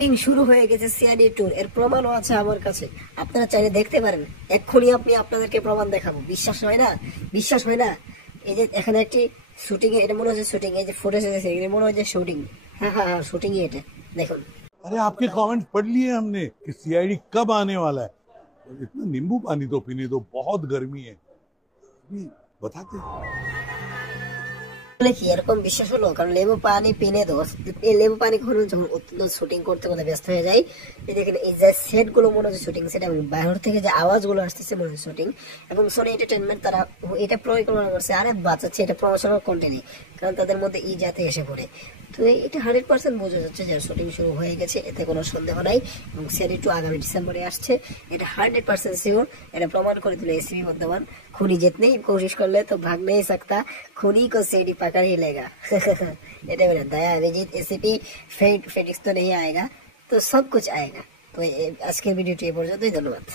শুরু হয়ে গেছে সিআইডি ট্যুর এর প্রমাণও আছে আমার কাছে। আপনারা চাইলে দেখতে পারেন, এক্ষুনি আমি আপনাদেরকে প্রমাণ দেখাবো। বিশ্বাস হয় না? বিশ্বাস হয় না? এই যে এখানে একটি শুটিং, এটা মনে হচ্ছে শুটিং, এই যে ফুটেজ এসেছে এটা মনে হচ্ছে শুটিং। হ্যাঁ হ্যাঁ হ্যাঁ, শুটিং এটা দেখুন। अरे आपके कमेंट पढ़ लिए हमने कि सीआईडी कब आने वाला है। इतना नींबू पानी तो पीने दो, बहुत गर्मी है। बताते কি এরকম বিশ্বাস হলো? কারণ লেবু পানি পিনে দোষ, এই লেবু পানি কখনো যখন অত্যন্ত শুটিং করতে করতে ব্যস্ত হয়ে যায়, এই দেখেন এই যে সেট গুলো মনে হচ্ছে শুটিং সেট, এবং বাইরে থেকে যে আওয়াজ গুলো আসতেছে মনে হচ্ছে শুটিং। এবং সোনি এন্টারটেনমেন্ট তারা এটা পরিকল্পনা করছে, আরে বাঁচাচ্ছে, এটা প্রমোশনাল কন্টেন্ট, কারণ তাদের মধ্যে এই জাতি এসে পড়ে। তো এটা 100% বোঝা যাচ্ছে যে শুটিং শুরু হয়ে গেছে, এতে কোনো সন্দেহ নাই। এবং সিআইডি 2 আগামী ডিসেম্বরে আসছে, এটা 100% শিওর। এটা প্রমাণ করে দিল एसीपी वर्धमान। खूनी जितने ही कोशिश कर ले तो भाग नहीं सकता, खूनी को सीडी पकड़ ही लेगा। ये मेरा दया अभिजीत एसीपी फेटिक्स तो नहीं आएगा, तो सब कुछ आएगा। तो आज के वीडियो ये पहुंचा, तो धन्यवाद।